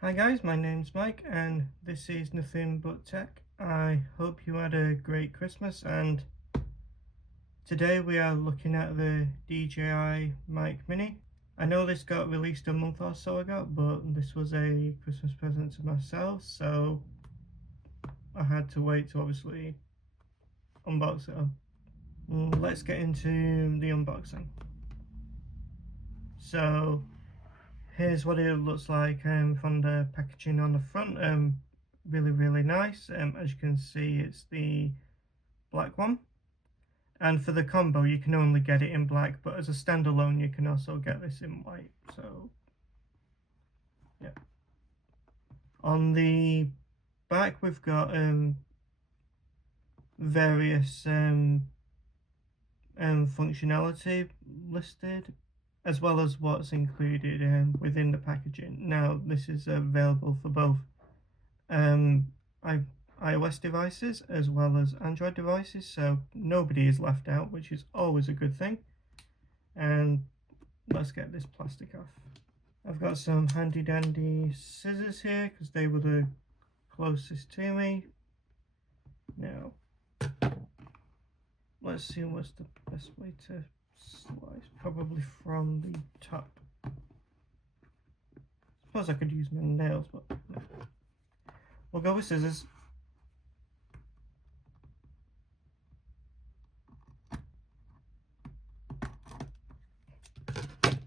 Hi guys, my name's Mike and this is Nothing But Tech. I hope you had a great Christmas, and today we are looking at the DJI Mic Mini. I know this got released a month or so ago, but this was a Christmas present to myself, so I had to wait to obviously unbox it. Let's get into the unboxing. So here's what it looks like from the packaging on the front. Really nice. As you can see, it's the black one, and for the combo you can only get it in black, but as a standalone you can also get this in white. So yeah, on the back we've got various functionality listed, as well as what's included within the packaging. Now this is available for both iOS devices as well as Android devices, so nobody is left out, which is always a good thing. And let's get this plastic off. I've got some handy dandy scissors here because they were the closest to me. Now let's see what's the best way to slice. Probably from the top. Suppose I could use my nails, but no. We'll go with scissors.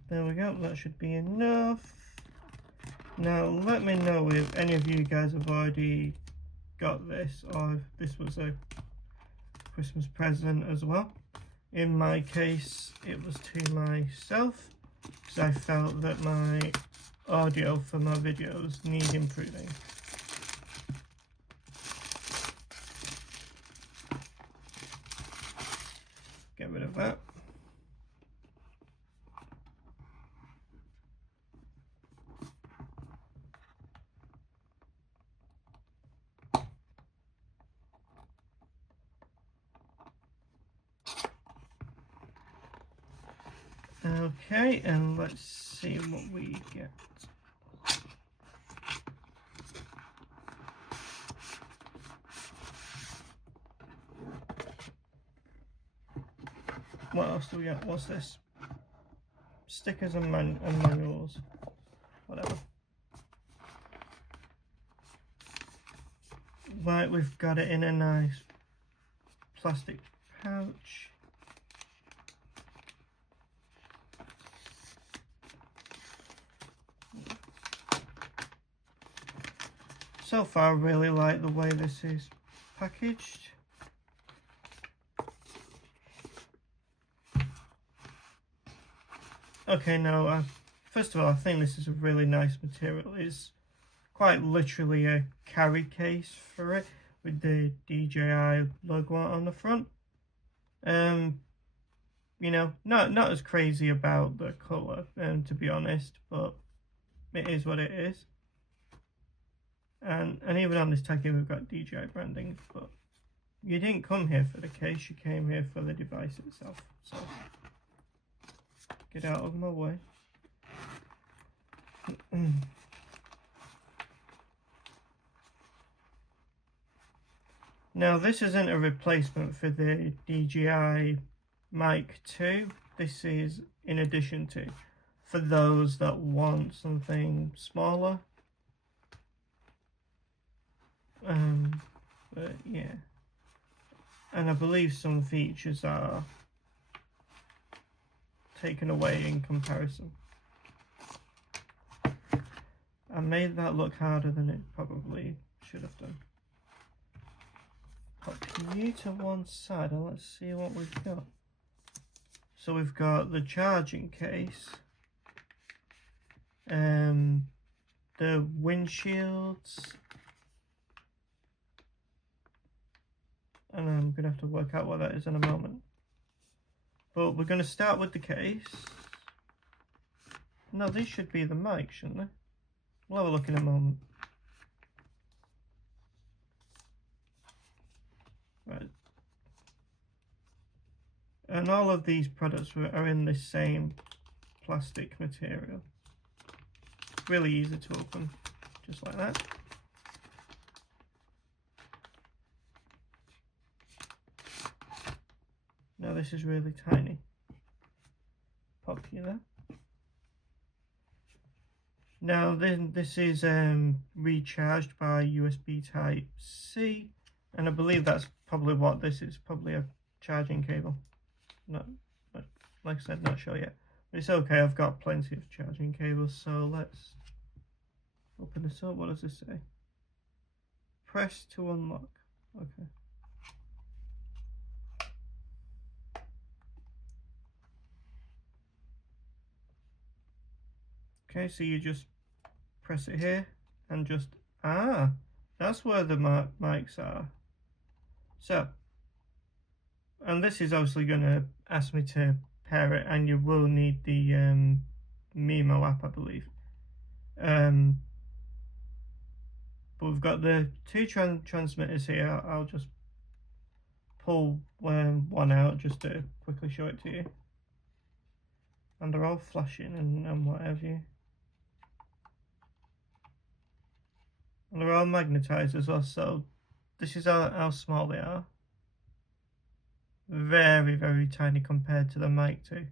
There we go, that should be enough. Now let me know if any of you guys have already got this, or if this was a Christmas present as well. In my case, it was to myself, because I felt that my audio for my videos need improving. Get rid of that. Okay, and let's see what we get. What else do we get? What's this? Stickers and manuals. Whatever. Right, we've got it in a nice plastic pouch. So far, I really like the way this is packaged. Okay, now, first of all, I think this is a really nice material. It's quite literally a carry case for it, with the DJI logo on the front. You know, not as crazy about the colour, to be honest, but it is what it is. And even on this tag here we've got DJI branding, but you didn't come here for the case, you came here for the device itself. So get out of my way. Now this isn't a replacement for the DJI Mic 2. This is in addition to, for those that want something smaller. But yeah, and I believe some features are taken away in comparison. I made that look harder than it probably should have done. Put you to one side and let's see what we've got. So we've got the charging case, the windshields, and I'm going to have to work out what that is in a moment. But we're going to start with the case. No, these should be the mic, shouldn't they? We'll have a look in a moment. Right. And all of these products are in this same plastic material. Really easy to open. just like that. Now this is really tiny. Pop you there. Now this is recharged by USB Type C, and I believe that's probably what this is, probably a charging cable. Not, like I said, not sure yet. But it's okay, I've got plenty of charging cables, so let's open this up. What does this say? Press to unlock. Okay. Okay, so you just press it here and just, that's where the mics are. So, and this is obviously going to ask me to pair it, and you will need the Mimo app, I believe. But we've got the two transmitters here. I'll just pull one out just to quickly show it to you. And they're all flashing and what have you. And they're all magnetized as well, so this is how small they are. Very, very tiny compared to the Mic 2.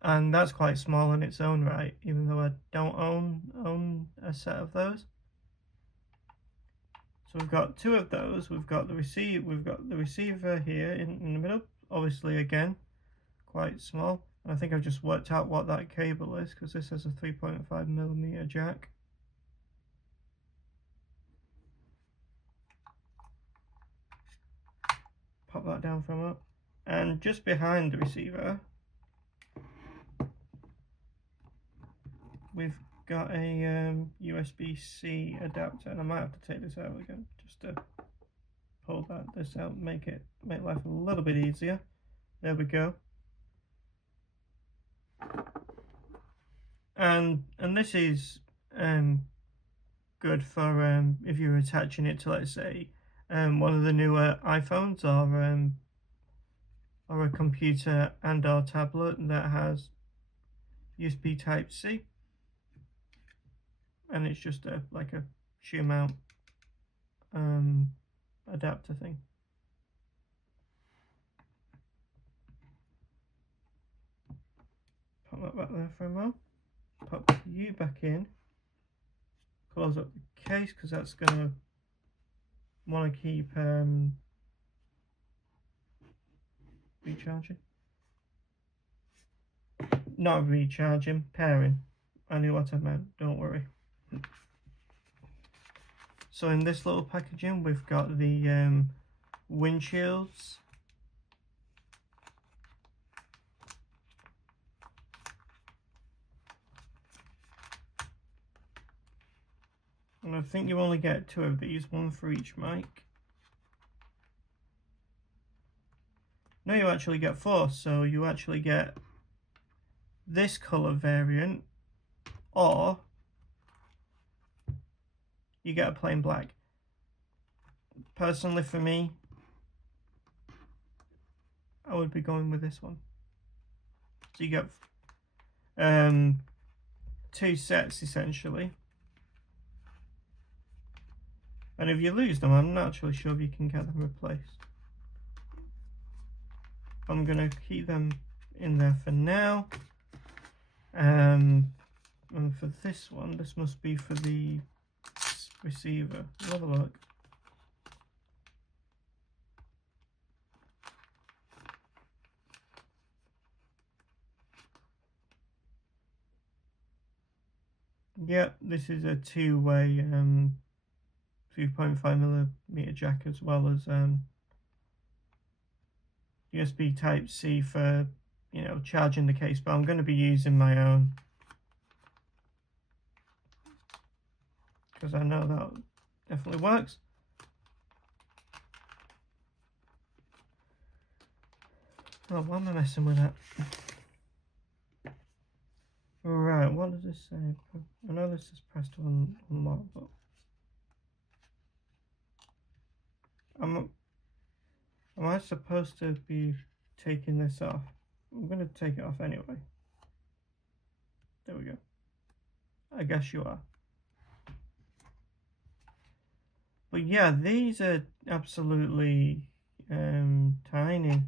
And that's quite small in its own right, even though I don't own a set of those. So we've got two of those. We've got the receiver here in the middle. Obviously, again, quite small. I think I've just worked out what that cable is, because this has a 3.5mm jack. Pop that down from up. And just behind the receiver, we've got a USB-C adapter, and I might have to take this out again just to pull this out, make life a little bit easier. There we go. And this is good for if you're attaching it to, let's say, one of the newer iPhones or a computer and or tablet that has USB Type C, and it's just like a shear mount adapter thing. Pop that back there for a moment. Pop you back in. Close up the case, because that's gonna want to keep recharging. Not recharging, pairing. I knew what I meant, don't worry. So in this little packaging, we've got the windshields. And I think you only get two of these, one for each mic. No, you actually get four, so you actually get this colour variant, or you get a plain black. Personally, for me, I would be going with this one. So you get two sets essentially. And if you lose them, I'm not actually sure if you can get them replaced. I'm going to keep them in there for now. And for this one, this must be for the receiver. We'll have a look. Yep, this is a two-way 3.5mm jack, as well as USB Type C for, you know, charging the case, but I'm going to be using my own because I know that definitely works. Oh, why am I messing with that? Right, what does this say? I know this is pressed to unlock, but am I supposed to be taking this off? I'm going to take it off anyway. There we go. I guess you are. But yeah, these are absolutely tiny.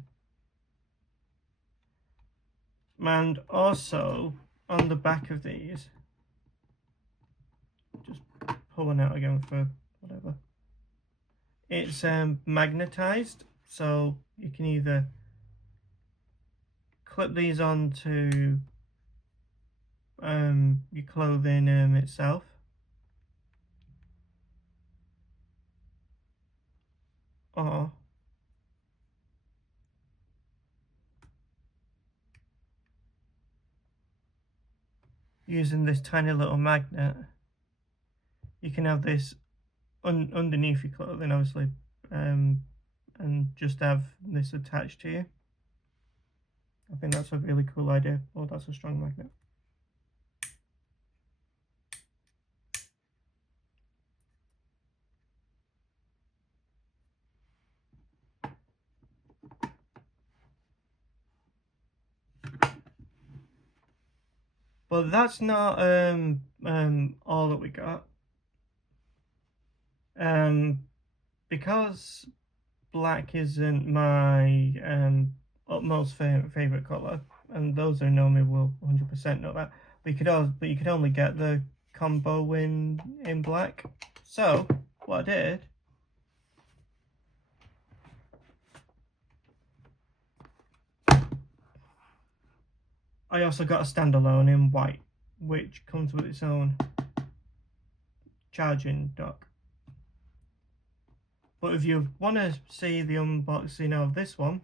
And also on the back of these, just pulling out again for whatever, it's magnetized, so you can either clip these onto your clothing itself, or using this tiny little magnet, you can have this underneath your clothing, obviously, and just have this attached to you. I think that's a really cool idea. Oh, that's a strong magnet. But that's not all that we got. Because black isn't my utmost favorite color, and those who know me will 100% know that. But you could only get the combo in black. So what I did, I also got a standalone in white, which comes with its own charging dock. But if you want to see the unboxing of this one,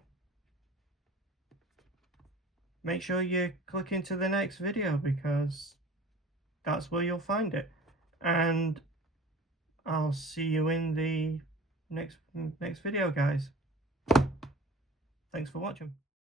make sure you click into the next video, because that's where you'll find it. And I'll see you in the next video, guys. Thanks for watching.